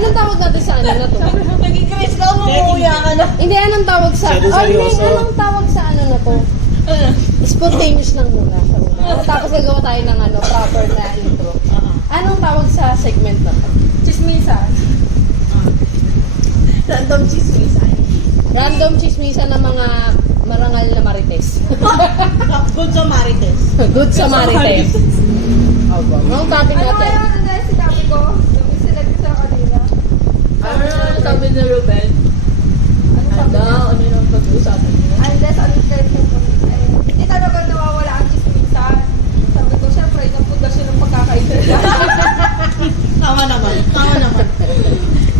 Anong tawag natin sa ano na to? Naging Chris na, umuuya ka na. Hindi, anong tawag sa... anong tawag sa ano na to? Spontaneous lang muna. Tapos gagawa tayo ng ano, proper na intro. Anong tawag sa segment na to? Chismisan. Random chismisan. Random chismisan ng mga marangal na marites. Good sa Marites. Good sa marites. Opo. Anong topic Ano natin? kaya ano na sinabi ko? Yung sinabi sa kanina. Sabi ni Ruben? Ano sabi niya? Ano yung pag-uusapan niyo? Unless uncertain po. Hindi talaga nawawala ang chismisan. Sabi ko, syempre, yung pundasyon ng pagkakaibigan. Tama naman.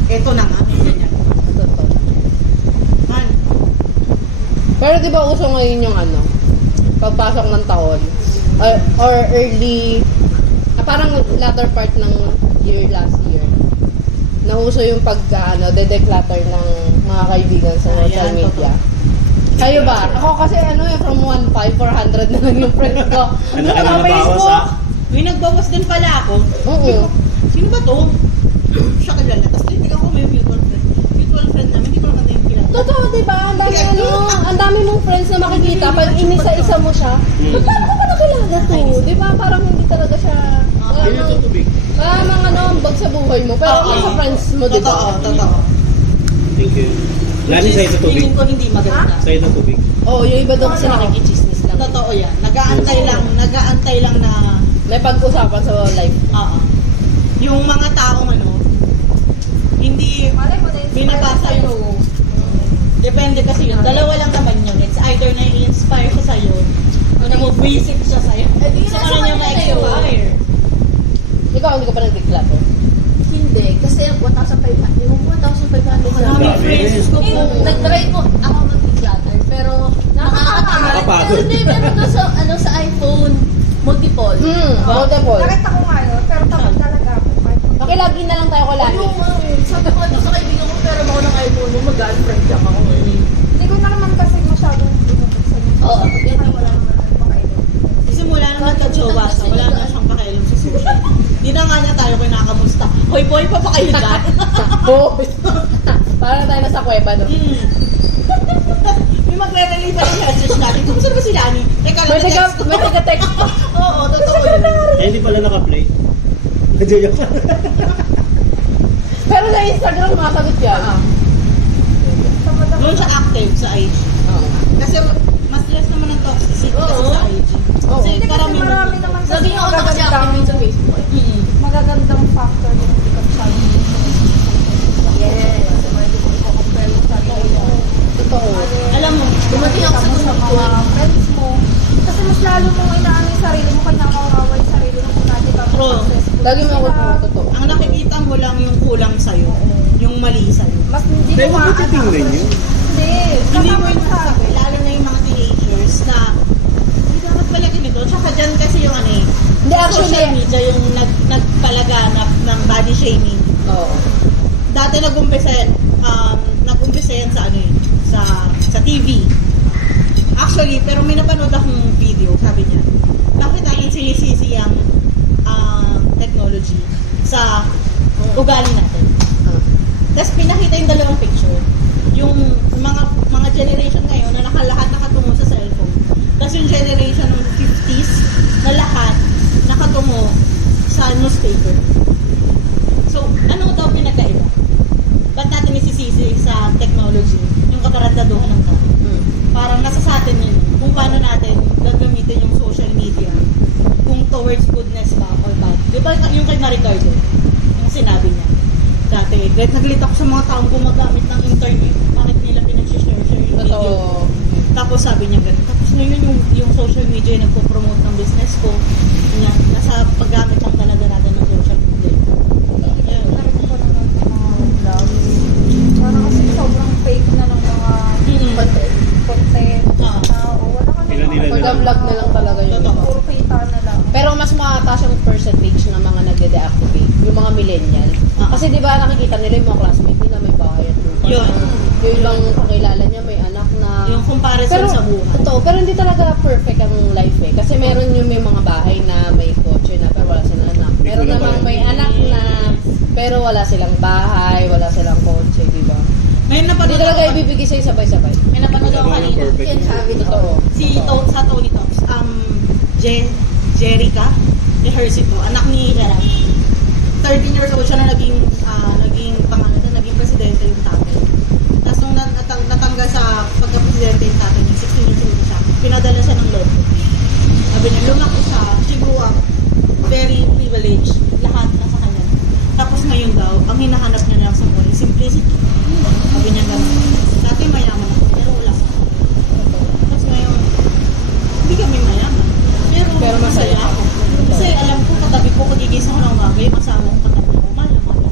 Ito na nga. Pero di ba uso ngayon yung ano, pagpasok ng taon, or early, parang latter part ng last year, nauso yung de-declutter ng mga kaibigan sa social media. Kayo ba? Ako kasi from 1,500, 400 na lang yung friends ko. Ang laki na nabawas ha. May nagbawas din pala ako. Oo. Sino ba to? Siya kilala. Tapos tinitignan ko may mutual friend. Mutual friend namin, hindi ko naman din kilala. Totoo, di ba? Ang dami mong friends na makikita. Pag inisa-isa mo siya, paano ko ba nakilala to? Di ba? Parang hindi talaga siya... Ayun yung tubig. Parang mga ambag sa buhay mo. Pero kung sa friends mo, di ba? Totoo. Thank you. Lani sa'yo sa tubig. Feeling ko hindi maganda. Sa'yo ng tubig. Oo, yung iba doon kasi nakikichismis lang. Totoo yan. Nag-aantay lang na May pag-usapan sa life. Oo. Yung mga taong hindi Malay mo na binabasa yung depende kasi yun. Dalawa lang naman yun. It's either na i-inspire siya sa'yo o na mo-visit siya sa'yo. So ano niya ma-expire? Ikaw, hindi ko pa nag-declutter. Hindi, kasi 1,500. Yung 1,500 lang. Mga friends ko po. Nag-try ko ako mag-declutter, pero Nakakapagod. Hindi, meron ko sa, sa iPhone, multiple. Multiple. Nakita ko nga yun, pero tapos talaga ako. Okay, lagi na lang tayo ko lagi. Yung, sabi ko sa kaibigan ko, pero ako ng iPhone mo, mag-girlfriend lang ako. Hindi ko na naman kasi masyadong binubuksan yun. Oo, Kasi wala naman ako pakailan. Kasi mula nang nagka-jowa siya, wala na siyang pakialam sa social. Hindi na nga niya tayo kinakamusta. Hoy boy, pa ba kayo dyan? Parang tayo nasa kuweba, no? May magre-relieve pa yung message natin. Kumusta ba si Lani? Teka lang, May taga-text pa. Oo, totoo yun. Eh, hindi pala naka-play. Nadyo ka. Pero sa Instagram, masagot yan. Doon siya active sa IG. Oo. Kasi mas less naman ang toxicity kasi sa IG. Oo. Kasi Hindi kasi karamihan. marami naman kasi Lagi niyo ako kasi active sa Facebook. magagandang factor yung hindi ka masyadong Yes. Hindi ko compare mo sa sarili mo. Totoo. Alam mo, Dumating ako sa Mo sa grupo. mga friends mo. Kasi mas lalo mong inaano yung sarili mo, kinakawawa yung sarili mo kung natin ka True. successful. Lagi mo ako Sila, totoo. ang nakikita mo lang yung kulang sa'yo, yung mali sa'yo. Mas hindi Pero mo kung titingnan nyo, Hindi. Hindi mo Kasama yung sa masasabi, lalo na yung mga teenagers na hindi dapat pala ganito. Tsaka dyan kasi yung Hindi, social actually, media yung nagpalaganap ng body shaming. oo. Dati nag-umpisa yan sa sa TV. Actually, pero may napanood akong video, sabi niya, bakit natin sinisisi ang technology sa ugali natin? Tapos pinakita yung dalawang picture. Yung mga generation ngayon na lahat nakatungo sa cellphone. Tapos yung generation ng 50s na lahat nakatungo sa newspaper. So, ano daw pinagkaiba? Ba't natin isisisi sa technology yung katarantaduhan ng tao? Parang nasa sa atin yun kung paano natin gagamitin yung social media kung towards goodness ba or bad. Di ba yung kay Maricardo, yung sinabi niya, dati, naglit ako sa mga taong gumagamit ng internet, bakit nila pinag-share yung video. Totoo. Tapos sabi niya ganun. Tapos ngayon yung social media yung nagpo-promote ng business ko, niya, nasa paggamit lang talaga natin ng social media. Ayun. Narinig ko naman sa mga vlogs. Parang kasi sobrang fake na ng mga content. Wala ka Ilan nila Pag-vlog na lang talaga yun. Totoo. Puro kita na lang. Pero mas mataas yung percentage ng mga nagde-deactivate, yung mga millennial. Kasi di ba nakikita nila yung mga classmate nila may bahay at lupa. Yun. Yung ibang kakilala niya may anak na... Yung comparison sa buhay. Totoo, pero hindi talaga perfect ang life eh. Kasi meron yung may mga bahay na may kotse na pero wala silang anak. Meron namang may anak na Pero wala silang bahay, wala silang kotse, di ba? May Hindi napanood talaga ako, ibibigay sa'yo sabay-sabay. may napanood ako Wala kanina. perfect. Ken sabi nito. Totoo. Sa Tony Talks, Jerica Ejercito, anak ni Gerard. 13 years old siya na naging presidente yung tatay. Tapos nung natanggal sa pagka-presidente yung tatay niya, 16 years old siya, pinadala siya ng lotto. Sabi niya, lumaki siya, she grew up very privileged, lahat nasa kanya. Tapos ngayon daw, ang hinahanap niya lang sa buhay, simplicity. Sabi niya gano'n. Dati mayaman ako, pero wala sa akin. Tapos ngayon, hindi kami mayaman. Pero masaya ako. Kasi alam ko, katabi ko, kagigising ko ng umaga, yung asawa ko katabi ko, malamala.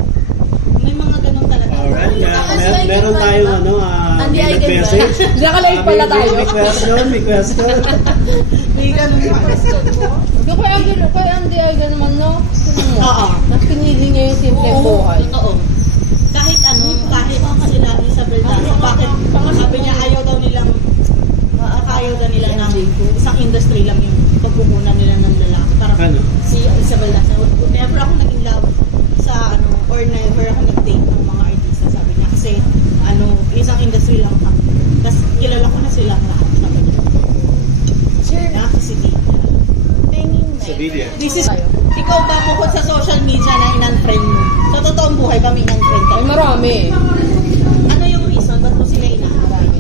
May mga ganun talaga. Alright, Tapos meron like tayong yung Andy may Eigenman. message. Nakalive pala tayo. May question. May ganun yung question ko. Yung kay Andy Aigan naman, no? Oo. Mas pinili niya yung simple buhay. Totoo. Kahit sila Isabel Dazo, bakit sabi niya ayaw daw nila ng isang industry lang yung pagkukunan nila ng lalaki. Parang Ano? si Isabel Dazo, never ako naging love sa or never ako nag-date ng mga artista, sabi niya. Kasi isang industry lang kami. Tapos kilala ko na silang lahat, sabi niya. Sir, Nakakasiti. tingin na. Sa video. This is, ikaw ba bukod sa social media na in-unfriend mo? Sa totoong buhay ba may in-unfriend ka? Ay, marami. Ano yung reason? Ba't mo sila Marami.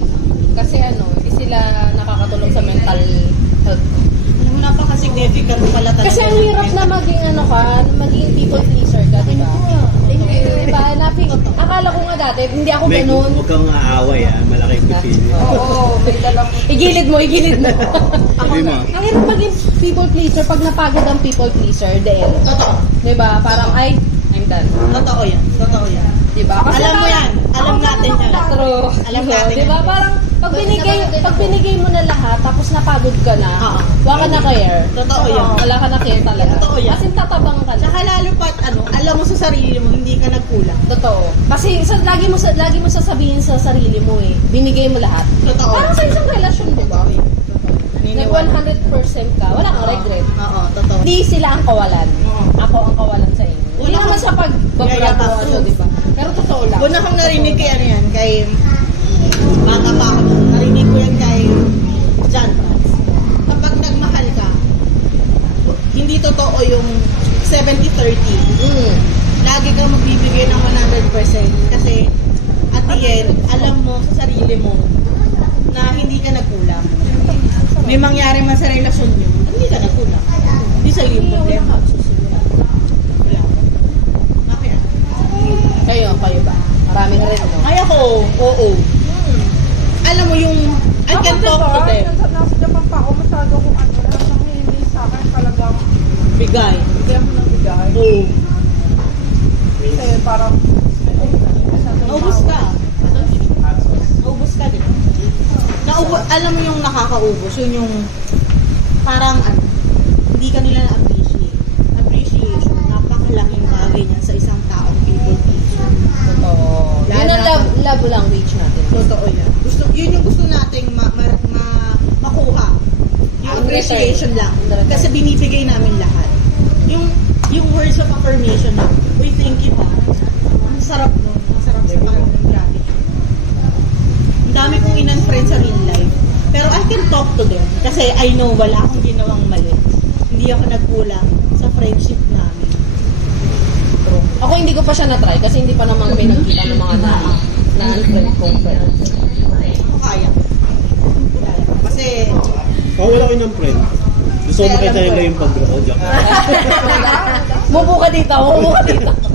Kasi hindi sila nakakatulong sa mental health. Alam mo, napaka-significant pala talaga. Kasi ang hirap na maging people pleaser ka, di ba? Diba? Akala ko nga dati, hindi ako ganun. Huwag kang aaway malaking pipili. Oo, may dalang Igilid mo. Sabi mo. Ang hirap maging people pleaser pag napagod ang people pleaser, then, Totoo. di ba? Parang, I'm done. Totoo yan. Totoo yan. Di ba? Kasi Alam mo parang- yan. Alam natin yan. True. Alam natin Di ba? yan. Parang, pag binigay mo na lahat, tapos napagod ka na, Oo. wala ka na care. Totoo yan. Wala ka na care talaga. Totoo yan. Kasi tatabang ka na. Tsaka lalo pat, alam mo sa sarili mo, hindi ka nagkulang. Totoo. Kasi lagi mo sasabihin sa sarili mo binigay mo lahat. Totoo. Parang sa isang relasyon, di ba? Nag Naniniwala. 100% ka, wala kang regret. Oo, totoo. Hindi sila ang kawalan. Oo. Ako ang kawalan sa inyo. Hindi Una naman kang- sa pagbabrag Yayabang. o di ba? Pero totoo lang. Una kang narinig kay kay bata pa ako. Narinig ko yan kay John Franz. Kapag nagmahal ka, hindi totoo yung 70-30. Lagi kang magbibigay ng 100% kasi at the end, alam mo sa sarili mo na hindi ka nagkulang. May mangyari man sa relasyon nyo, hindi ka nagkulang. Hindi sa'yo yung problema. Wala. Bakit? Kayo ba? Marami na rin, no? Ay ako, oo. Alam mo yung, I can talk to them. Nasa Japan pa ako, masyado kung lahat ng hihingi sa akin talagang Bigay. bigyan mo ng bigay. Oo. Kasi parang Naubos ka. Naubos ka din. Alam mo yung nakakaubos, yun yung parang hindi ka nila na-appreciate. Appreciation, napakalaking bagay niyan sa isang taong people pleaser. Totoo. Yun ang Lalo- love language natin. Totoo yan. Yun yung gusto nating makuha. Yung Ang appreciation return. lang. Ang return. Kasi binibigay namin lahat. Yung words of affirmation na, uy, thank you ha. Ang sarap nun. Ang sarap sa pakiramdam ng gratitude. Ang dami kong in-unfriend sa real life. Pero I can talk to them. Kasi I know wala akong ginawang mali. Hindi ako nagkulang sa friendship namin. True. Ako hindi ko pa siya na-try kasi hindi pa naman kami nagkita ng mga na-unfriend kong friends. Ako kaya. Kasi, Wala ko ng friend. Gusto ko makita nila yung pag-grow. Joke. Mupo ka dito.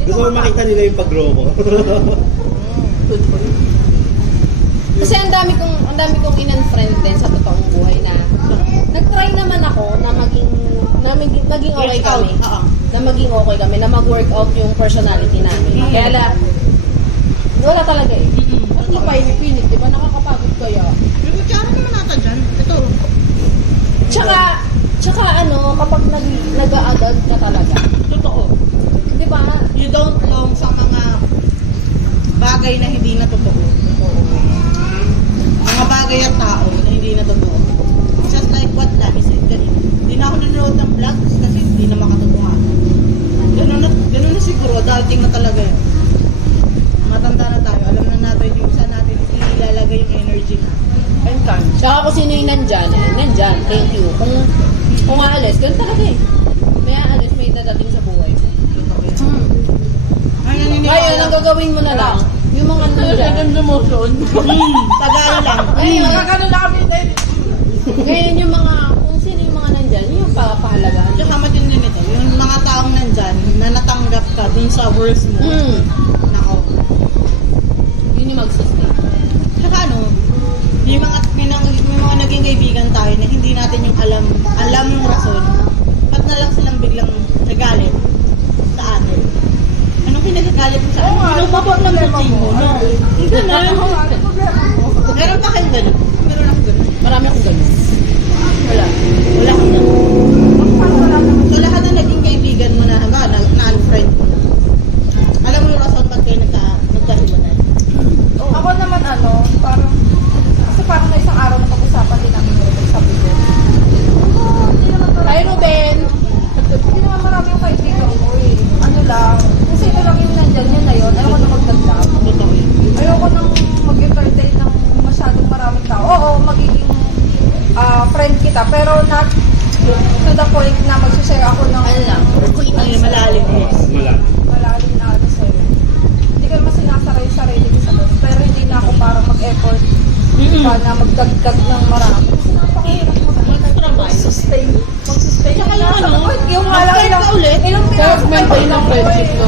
Gusto ko makita nila yung pag-grow ko. Good for you. Kasi ang dami kong in-unfriend din sa totoong buhay na nag-try naman ako na maging okay kami. Oo. Na maging okay kami, na mag-work out yung personality namin. Kaya wala talaga eh. At hindi pa inipinig, di ba? Nakakapagod kaya. May kutsara naman nata dyan. Ito. Tsaka kapag nag-a-adult ka talaga. Totoo. Di ba? You don't long sa mga bagay na hindi na totoo. Mga bagay at tao na hindi na totoo. Just like what Lani said kanina. Hindi na ako nanonood ng vlogs kasi hindi na makatotohanan. Ganun na Ganun na siguro, dating na talaga yun. Matanda na tayo, alam na natin yung saan natin ilalagay yung energy na. And time. Saka kung sino yung nandyan, thank you. Kung aalis, ganun talaga eh. May aalis, may dadating sa buhay. Ay, Ngayon, ang gagawin mo na lang, yung mga nandyan. Second demotion. Tagala lang. Ngayon, Magkakaroon na kami din. ngayon yung mga, kung sino yung mga nandyan, yun yung papahalagaan. Tsaka matindi nito, yung mga taong nandyan na natanggap ka dun sa worst mo. Nako. Yun yung mag-sustain. Tsaka ano, may mga naging kaibigan tayo na hindi natin yung alam yung rason. Ba't na lang silang biglang nagalit sa atin? Anong pinagagalit mo sa atin? Pinupapot lang sa team mo, no? Hindi na. Meron pa kayong ganun? Meron ako ganun. Marami akong ganun. Wala. Wala kang ganun. So lahat na naging kaibigan mo na, na-unfriend mo. Alam mo yung rason ba't kayo nagkahiwalay? Ako naman kasi parang na isang araw na pag-usapan din namin yung sabi ko. Hindi naman parang, Hi, Ruben! hindi naman marami yung kaibigan ko eh. Ano lang, kung sino lang yung nandyan, yun na yun. Ayoko na magdagdag. Totoo yun. Ayoko nang mag-entertain ng masyadong maraming tao. Oo, magiging friend kita, pero not to the point na mag-share ako ng Ay, malalim eh. Malaki. malalim na ano sa'yo. Hindi ko naman sinasara yung sarili ko sa doon. Pero hindi na ako parang mag-effort pa na magdagdag ng marami. Kasi napakahirap mag-sustain. Mag-sustain. Tsaka yung ano, yung nga lang mag-friend ka ulit. ilang piraso Self-maintain ng friendship, no?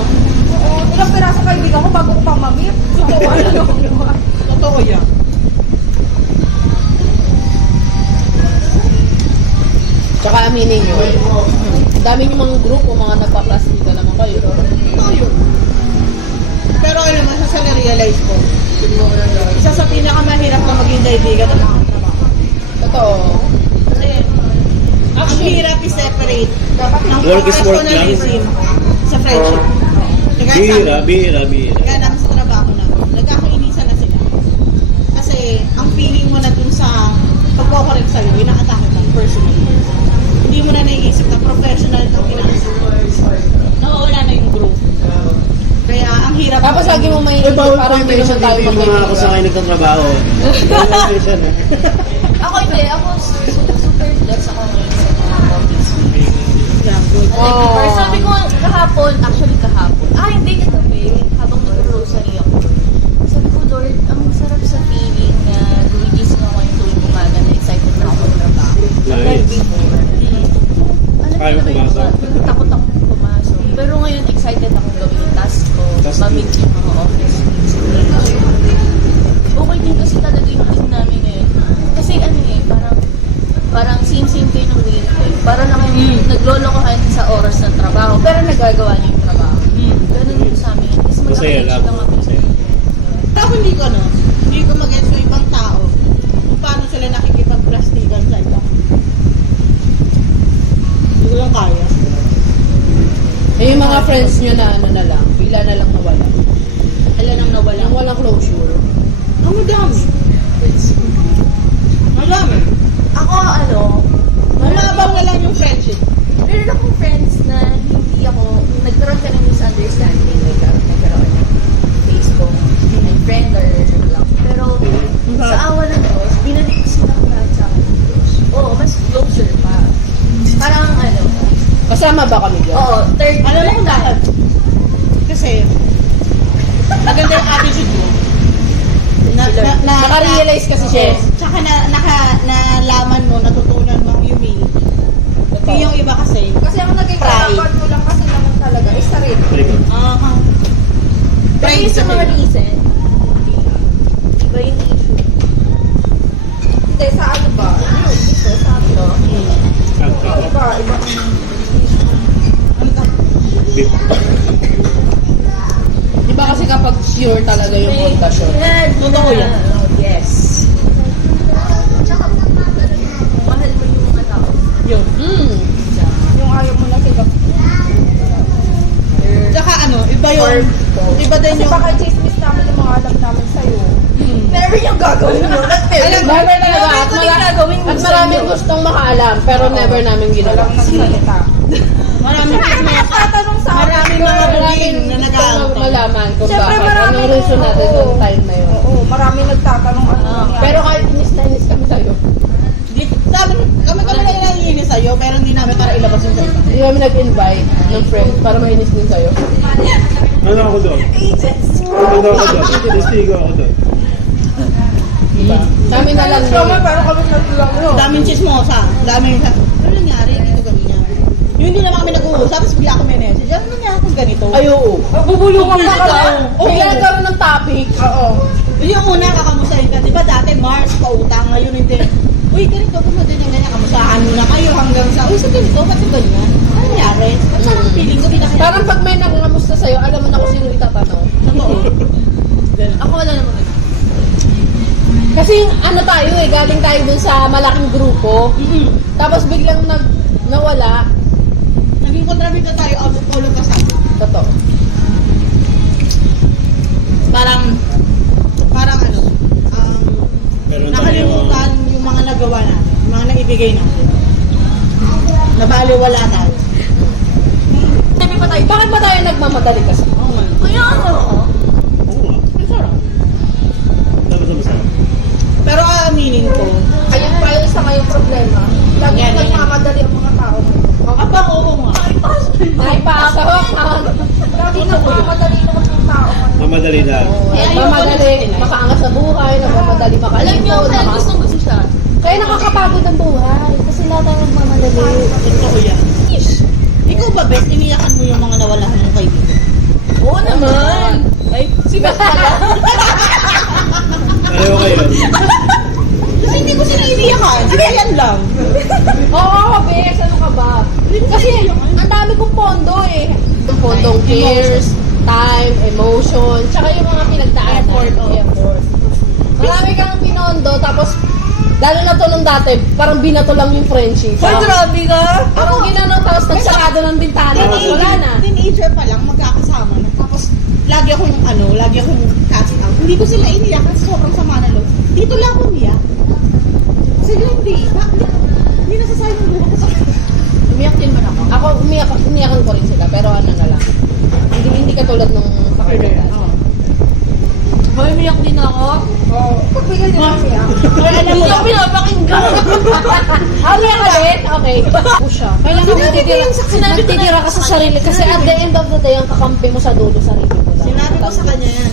Oo, ilang piraso kaibigan ko bago ko pa mamit. Totoo yan. Tsaka aminin nyo, dami nyo mga grupo, mga nagpa-plastika naman kayo. Totoo yun. Pero alam mo, sa realize ko, isa sa pinakamahirap na maging kaibigan ng mga trabaho. Totoo. Kasi, ang hirap i-separate ng Work is work lang. professionalism sa friendship. Kaya Bihira. kaya namin sa trabaho na, nagkakainisan na sila. Kasi, ang feeling mo na dun sa pagkokorek sa'yo, inaatake ka personally. Hindi mo na naiisip na professional ang ginagawa. Nawawala na yung growth. Kaya, ang hirap. Tapos lagi mo may parang hindi naman tayo yung mga ako sa magkaibigan. kayo nagtatrabaho. Minsan, Ako hindi. Ako super bless ako ngayon sa mga hobbies. Yeah, good. Oo. Pero sabi ko kahapon, hindi kagabi, habang nag-rosary ako. Sabi ko, Lord, ang sarap sa feeling na gumigising ako yung tuwing umaga na excited na ako ng trabaho. Like Nice. before. Alam Ayaw mo na pumasok. takot ako pumasok. Pero ngayon, excited ako gawin yung task ko. Task Ma-meet yung mga office mates ko. Okay din kasi talaga yung team namin ngayon. Kasi parang same kayo ng weekend. Parang naglolokohan sa oras ng trabaho. Pero nagagawa niyo yung trabaho. Ganun din sa amin. Kasi Masaya lang. Masaya. Pero ako hindi ko mag-gets sa ibang tao kung paano sila nakikipag-plastikan sa iba. Hindi ko lang kaya. Eh, yung mga friends nyo na ano na lang, bigla na lang nawala. Alam nang nawala. Yung walang closure. Ang madami. Madami. Ako, Malabang na lang yung friendship. meron akong friends na hindi ako, nagkaroon ka ng misunderstanding, nagkaroon ng Facebook, and friend or lang. Pero sa awa ng Diyos, binalik ko silang lahat sa akin. Oo, mas closer pa. Parang Kasama ba kami dyan? oo, third Alam mo kung bakit? Kasi, maganda yung attitude mo. Naka-realize kasi siya. Tsaka nalaman mo, natutunan mo yung meaning. Yung iba kasi, Kasi ang naging Pride. kalaban mo lang kasi naman talaga is sarili. Pero yung sa mga reason, iba yung issue. Hindi, sa ano ba? Dito, sa ano? Iba. Di ba kasi kapag sure talaga yung pundasyon? Totoo yan. Yes. Tsaka, mahal mo yung mga tao. Yun. Yung ayaw mo na sila. Tsaka iba yun. Iba din Kasi yung... baka chismis namin yung mga alam namin sa'yo. Never yung gagawin mo. Never talaga. At, gagawin mo at maraming gustong makaalam, pero never namin ginawa. Walang nagsalita. Maraming Nagtatanong sa akin. Maraming mga girl. booking na nag-aantay. malaman kung Siyempre, bakit. marami Anong reason natin oo. yung time na yun. Oo, maraming nagtatanong ano nangyari. Pero kahit inis na inis kami sa'yo. Kami na nangihinis sa'yo, pero hindi namin para ilabas yung sa'yo. Hindi kami nag-invite ng friends para mainis din sa'yo. Ano ako doon? Ano ako doon? Testigo ako doon. Diba? Kami na lang Kami, yun. pero kami naglalaro. Daming chismosa. Daming ano nangyari? Dito ganyan. Yung hindi naman kami nag-uusap, tapos bigla kami message. Ano nangyari kung ganito? Ay, oo. Bubulungan ka ka. Oo. Bigla nagkaroon ng topic. Oo. Yung una, kakamusahin ka. Diba dati, Mars, pautang. Ngayon hindi. Uy, ganito, pumunta niya ganyan. Kamusahan mo na kayo hanggang sa, uy, sa ganito, ba't sa ganyan? Ano nangyari? Parang feeling ko, binakit. Parang pag may nangangamusta sa'yo, alam mo na kung sino itatanong. Totoo. Ako wala naman. Kasi ano tayo eh, galing tayo dun sa malaking grupo. Tapos biglang nawala. Naging kontrabida tayo out of all of us. Totoo. Parang ano, Meron tayo. nakalimutan yung mga nagawa natin, yung mga naibigay natin. Nabaliwala tayo. Sabi pa tayo, bakit ba tayo nagmamadali kasi? Oo nga. Kaya ano? Oo nga. Ang sarap. Dapat na masarap. Pero aaminin ko, Ayun pa yung isa ngayong problema. Lagi Yan, yan. nagmamadali ang mga tao ngayon. abang oo nga. Ay, pasok! Lagi nagmamadali naman yung tao ngayon. Mamadali na. Nagmamadali, makaangas sa buhay, nagmamadali Alam niyo, makalipod. kaya gustong gusto siya. Kaya nakakapagod ang buhay. Kasi lahat tayo nagmamadali. Totoo yan. Ikaw ba, Beth, iniyakan mo yung mga nawalahan ng kaibigan? Oo naman. Ay, si Beth pala. Ayaw kayo. Kasi hindi ko sila iniyakan. Sige, yan lang. Oo, Bes, ano ka ba? Kasi ang dami kong pondo eh. Yung pondong cares, time, emotion, tsaka yung mga pinagdaanan. Effort. Marami kang pinondo, tapos lalo na to nung dati, parang binato lang yung friendship. Ay, grabe ka! Parang ginano, tapos nagsarado ng bintana, tapos wala na. Teenager pa lang, magkakasama na. Tapos, lagi akong catching out. Hindi ko sila iniyak kasi sobrang sama na loob. Dito lang ako umiyak. Kasi hindi. Hindi nasasayang yung buhay ko sa Umiyak din man ako. Ako, umiyakan ko rin sila, pero ano na lang. Hindi katulad nung pakailan. Hoy, umiyak din ako. Oo. Pagbigay din namin siya. Hindi ko pinapakinggan. Umiyak ka din? Okay. Pusha. Kailangan magtitira ka sa sarili. Kasi at the end of the day, ang kakampi mo sa dulo, sarili mo lang. Sinabi ko sa kanya yan.